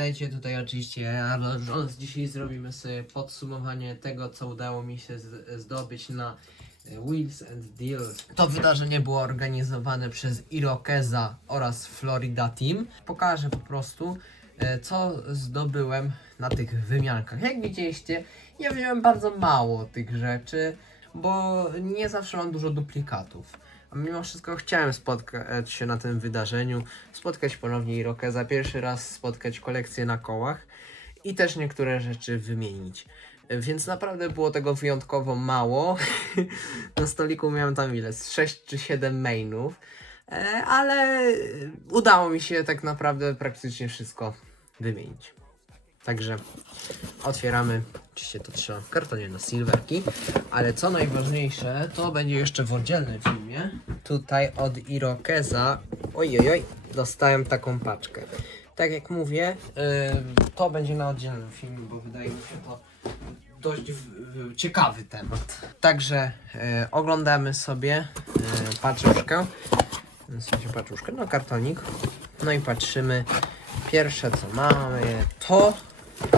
Witajcie, tutaj oczywiście ja, Jones. Dzisiaj zrobimy sobie podsumowanie tego, co udało mi się zdobyć na e, Wheels and Deals. To wydarzenie było organizowane przez Irokeza oraz Florida Team. Pokażę po prostu, e, co zdobyłem na tych wymiankach. Jak widzieliście, ja wziąłem bardzo mało tych rzeczy, bo nie zawsze mam dużo duplikatów. A mimo wszystko chciałem spotkać się na tym wydarzeniu, spotkać ponownie Irokeza, pierwszy raz spotkać kolekcję na kołach i też niektóre rzeczy wymienić. Więc naprawdę było tego wyjątkowo mało. na stoliku miałem tam ile? Z 6 czy 7 mainów. E, Ale udało mi się tak naprawdę praktycznie wszystko wymienić. Także otwieramy. Oczywiście to trzeba w kartonie na silverki. Ale co najważniejsze, to będzie jeszcze w oddzielnym filmie. Tutaj od Irokeza. Ojojoj, dostałem taką paczkę. Tak jak mówię, yy, to będzie na oddzielnym filmie, bo wydaje mi się to dość ciekawy temat. Także yy, oglądamy sobie yy, paczuszkę. W sensie paczuszkę, no kartonik. No i patrzymy. Pierwsze co mamy to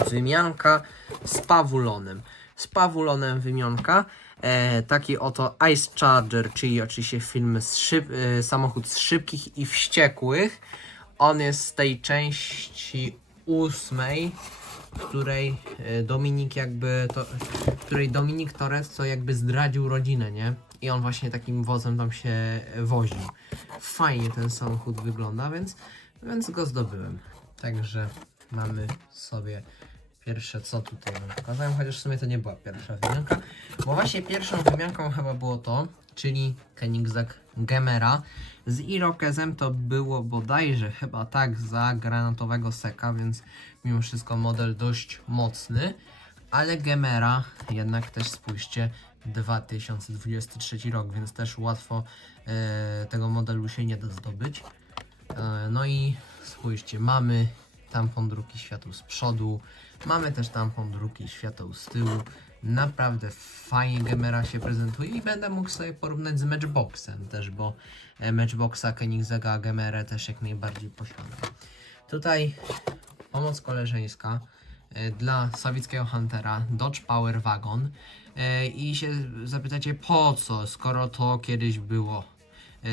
wymianka z pawulonem. Z pawulonem wymianka. E, taki oto Ice Charger, czyli oczywiście film z szyb, e, samochód z szybkich i wściekłych. On jest z tej części ósmej, w której e, Dominik jakby to, w której Dominik Torres co jakby zdradził rodzinę, nie? I on właśnie takim wozem tam się woził. Fajnie ten samochód wygląda, więc, więc go zdobyłem. Także mamy sobie pierwsze co tutaj wam pokazałem, chociaż w sumie to nie była pierwsza wymianka, bo właśnie pierwszą wymianką chyba było to, czyli Koenigsegg Gemera. Z Irokezem to było bodajże chyba tak za granatowego seka, więc mimo wszystko model dość mocny, ale Gemera jednak też spójrzcie 2023 rok, więc też łatwo e, tego modelu się nie da zdobyć. E, no i spójrzcie, mamy tampon drugi świateł z przodu, mamy też tampon drugi świateł z tyłu. Naprawdę fajnie Gemera się prezentuje i będę mógł sobie porównać z Matchboxem też, bo e, Matchboxa Koenigsegga Gemerę też jak najbardziej posiadam. Tutaj pomoc koleżeńska e, dla Sawickiego Huntera Dodge Power Wagon E, i się zapytacie po co, skoro to kiedyś było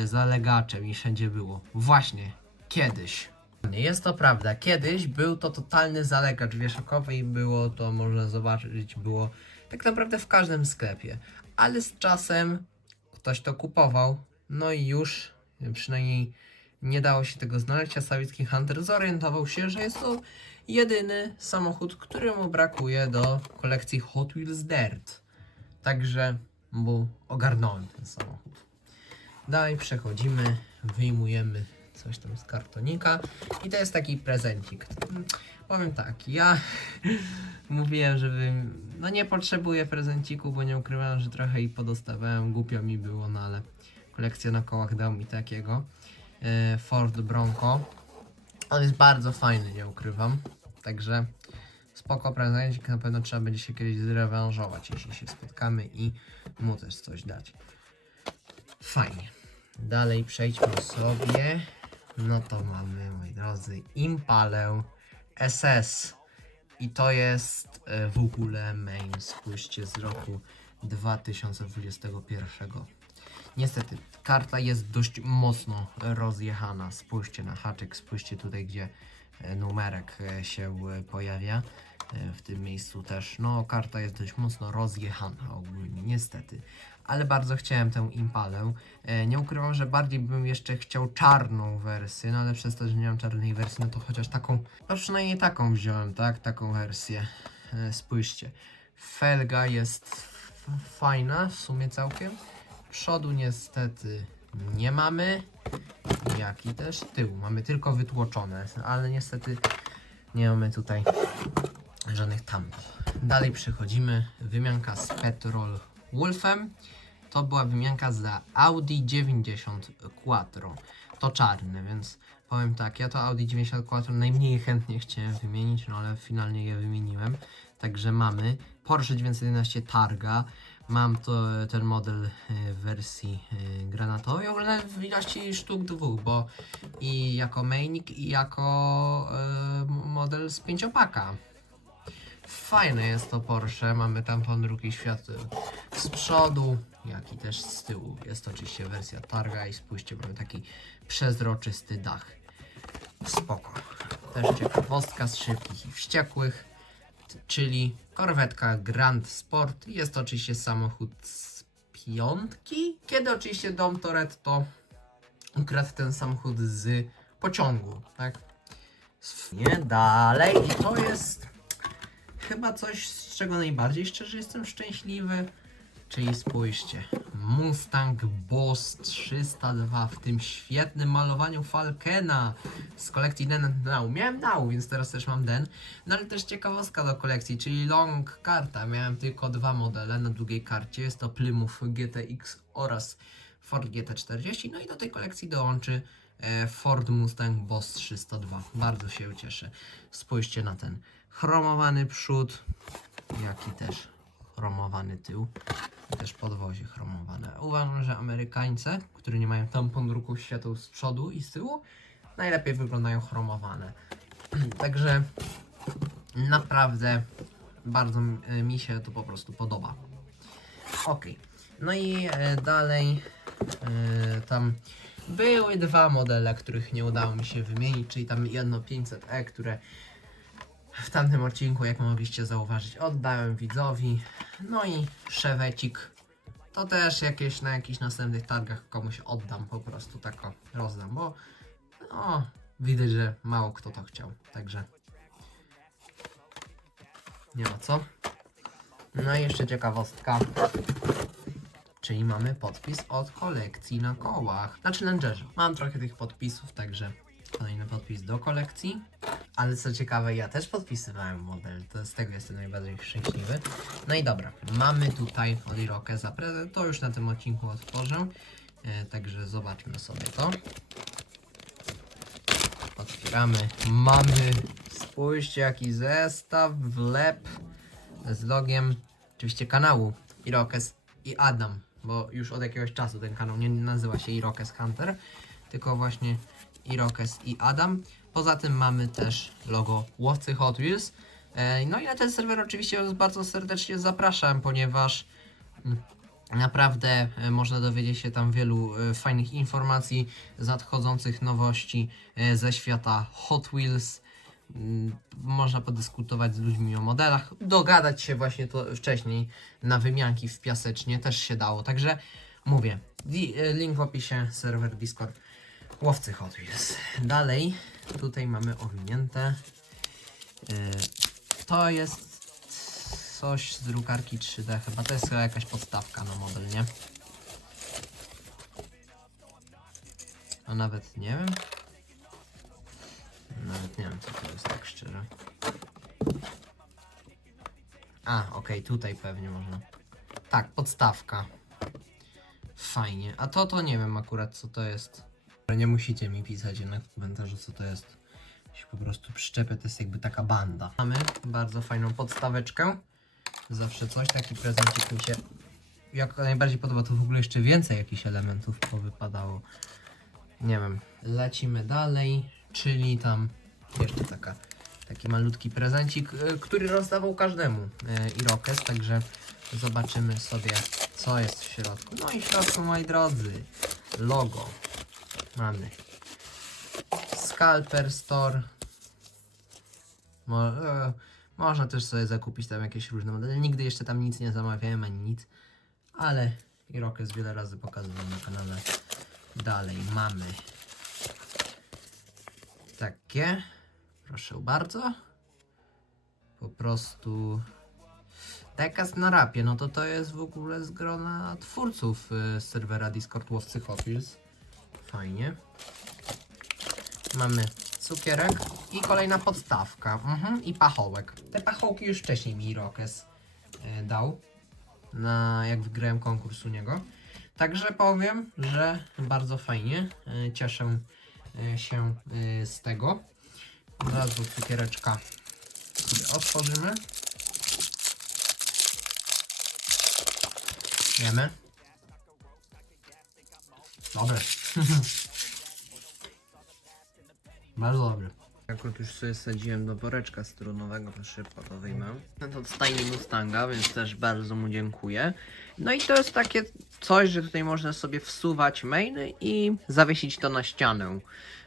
zalegaczem i wszędzie było. Właśnie, kiedyś. Jest to prawda, kiedyś był to totalny zalegacz wieszakowy i było to, można zobaczyć, było tak naprawdę w każdym sklepie. Ale z czasem ktoś to kupował, no i już przynajmniej nie dało się tego znaleźć, a Sawicki Hunter zorientował się, że jest to jedyny samochód, któremu brakuje do kolekcji Hot Wheels Dirt. Także mu ogarnąłem ten samochód. Dalej przechodzimy, wyjmujemy coś tam z kartonika i to jest taki prezencik. Mm, Powiem tak, ja mówiłem, żeby no nie potrzebuję prezenciku, bo nie ukrywałem, że trochę i podostawałem, głupio mi było, no ale kolekcja na kołach dał mi takiego. E, Ford Bronco. On jest bardzo fajny, nie ukrywam. Także spoko prezencik, na pewno trzeba będzie się kiedyś zrewanżować, jeśli się spotkamy i mu też coś dać. Fajnie. Dalej przejdźmy sobie. No to mamy, moi drodzy, Impalę SS. I to jest e, w ogóle main, spójrzcie, z roku 2021. Niestety, karta jest dość mocno rozjechana. Spójrzcie na haczyk, spójrzcie tutaj, gdzie e, numerek e, się pojawia. W tym miejscu też. No, karta jest dość mocno rozjechana ogólnie, niestety. Ale bardzo chciałem tę impalę. E, Nie ukrywam, że bardziej bym jeszcze chciał czarną wersję, no ale przez to, że nie mam czarnej wersji, no to chociaż taką, no przynajmniej taką wziąłem, tak? Taką wersję. E, Spójrzcie. Felga jest fajna, w sumie całkiem. Przodu niestety nie mamy. Jak i też tył. Mamy tylko wytłoczone, ale niestety nie mamy tutaj żadnych tampów. Dalej przechodzimy. Wymianka z Petrol Wolfem. To była wymianka za Audi 90 Quattro. To czarny, więc powiem tak, ja to Audi 90 Quattro najmniej chętnie chciałem wymienić, no ale finalnie je wymieniłem. Także mamy Porsche 911 Targa. Mam to, ten model w wersji y, granatowej, w ogóle w ilości sztuk dwóch, bo i jako mainik, i jako y, model z pięciopaka. Fajne jest to Porsche, mamy tam ponruki świateł z przodu, jak i też z tyłu. Jest to oczywiście wersja targa i spójrzcie, mamy taki przezroczysty dach. Spoko. Też ciekawostka z szybkich i wściekłych, czyli korwetka Grand Sport. Jest to oczywiście samochód z piątki, kiedy oczywiście Dom Toretto ukradł ten samochód z pociągu, tak? Nie dalej i to jest chyba coś, z czego najbardziej szczerze jestem szczęśliwy. Czyli spójrzcie, Mustang Boss 302 w tym świetnym malowaniu Falkena z kolekcji Den Now. Miałem Now, więc teraz też mam Den. No ale też ciekawostka do kolekcji, czyli Long karta. Miałem tylko dwa modele na drugiej karcie. Jest to Plymouth GTX oraz Ford GT40. No i do tej kolekcji dołączy e, Ford Mustang Boss 302. Bardzo się cieszę. Spójrzcie na ten chromowany przód, jak i też chromowany tył. I też podwozie chromowane. Uważam, że Amerykańcy, które nie mają tampon ruchów świateł z przodu i z tyłu, najlepiej wyglądają chromowane. Także naprawdę bardzo m- mi się to po prostu podoba. Ok, no i e, dalej e, tam były dwa modele, których nie udało mi się wymienić, czyli tam jedno 500e, które w tamtym odcinku, jak mogliście zauważyć, oddałem widzowi. No i szewecik. To też jakieś na jakichś następnych targach komuś oddam, po prostu tak rozdam, bo no, widać, że mało kto to chciał, także nie ma co. No i jeszcze ciekawostka, czyli mamy podpis od kolekcji na kołach, na Challengerze. Mam trochę tych podpisów, także kolejny podpis do kolekcji. Ale co ciekawe, ja też podpisywałem model, to z tego jestem najbardziej szczęśliwy. No i dobra, mamy tutaj od Irokeza prezent, to już na tym odcinku otworzę. E, także zobaczmy sobie to. Otwieramy, mamy, spójrzcie jaki zestaw, wlep z logiem, oczywiście kanału Irokez i Adam, bo już od jakiegoś czasu ten kanał nie nazywa się Irokez Hunter, tylko właśnie Irokez i Adam. Poza tym mamy też logo łowcy Hot Wheels. E, No i na ten serwer oczywiście bardzo serdecznie zapraszam, ponieważ mm, naprawdę e, można dowiedzieć się tam wielu e, fajnych informacji z nadchodzących nowości ze świata Hot Wheels. Mm, Można podyskutować z ludźmi o modelach, dogadać się właśnie to wcześniej na wymianki w piasecznie też się dało. Także mówię, link w opisie, serwer Discord. Łowcy Hot Wheels. Dalej, tutaj mamy owinięte. Yy, to jest coś z drukarki 3D, chyba to jest chyba jakaś podstawka na model, nie? A nawet nie wiem. Nawet nie wiem co to jest tak szczerze. A, okej, tutaj pewnie można. Tak, podstawka. Fajnie. A to to nie wiem akurat co to jest. Nie musicie mi pisać jednak w komentarzu co to jest. Się po prostu przyczepię, to jest jakby taka banda. Mamy bardzo fajną podstaweczkę. Zawsze coś, taki prezencik mi się jak najbardziej podoba, to w ogóle jeszcze więcej jakichś elementów powypadało. Nie wiem. Lecimy dalej, czyli tam jeszcze taka, taki malutki prezencik, y, który rozdawał każdemu y, Irokes, także zobaczymy sobie co jest w środku. No i w środku, moi drodzy, logo mamy Scalper Store. Mo e, można też sobie zakupić tam jakieś różne modele. Nigdy jeszcze tam nic nie zamawiałem ani nic, ale Irokes wiele razy pokazywał na kanale. Dalej mamy takie. Proszę bardzo. Po prostu Tekast na rapie, no to to jest w ogóle z grona twórców y, serwera Discord Łowcy Hot. Fajnie. Mamy cukierek i kolejna podstawka. Mhm, I pachołek. Te pachołki już wcześniej mi Rokes y, dał. Na, jak wygrałem konkurs u niego. Także powiem, że bardzo fajnie. Y, cieszę y, się y, z tego. Od razu cukiereczka sobie otworzymy. Jemy? Dobry. Bardzo dobry. Akurat już sobie sadziłem do woreczka strunowego, to szybko to wyjmę. Ten od Stajni Mustanga, więc też bardzo mu dziękuję. No i to jest takie coś, że tutaj można sobie wsuwać mainy i zawiesić to na ścianę.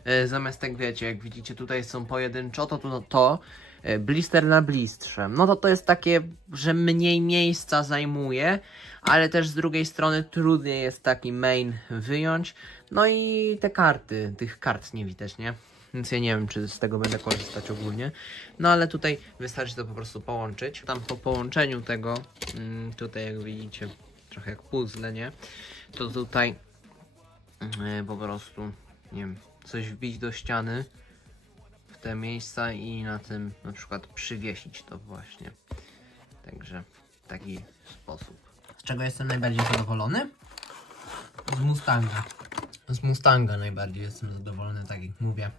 E, Zamiast tak wiecie, jak widzicie tutaj są pojedynczo, to to, to e, blister na blistrze. No to to jest takie, że mniej miejsca zajmuje, ale też z drugiej strony trudniej jest taki main wyjąć. No i te karty, tych kart nie widać, nie? Więc ja nie wiem, czy z tego będę korzystać ogólnie. No ale tutaj wystarczy to po prostu połączyć. Tam po połączeniu tego, mm, tutaj jak widzicie, trochę jak puzzle, nie? To tutaj e, po prostu, nie wiem, coś wbić do ściany w te miejsca i na tym na przykład przywiesić to właśnie. Także w taki sposób. Z czego jestem najbardziej zadowolony? Z Mustanga. Z Mustanga najbardziej jestem zadowolony, tak jak mówię.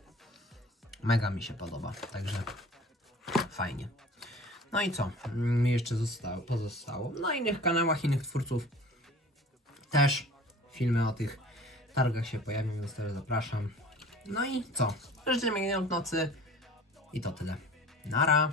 Mega mi się podoba, także fajnie. No i co? Mi jeszcze zostało, pozostało. Na innych kanałach innych twórców też filmy o tych targach się pojawią, więc też zapraszam. No i co? Życzę miłej nocy i to tyle. Nara!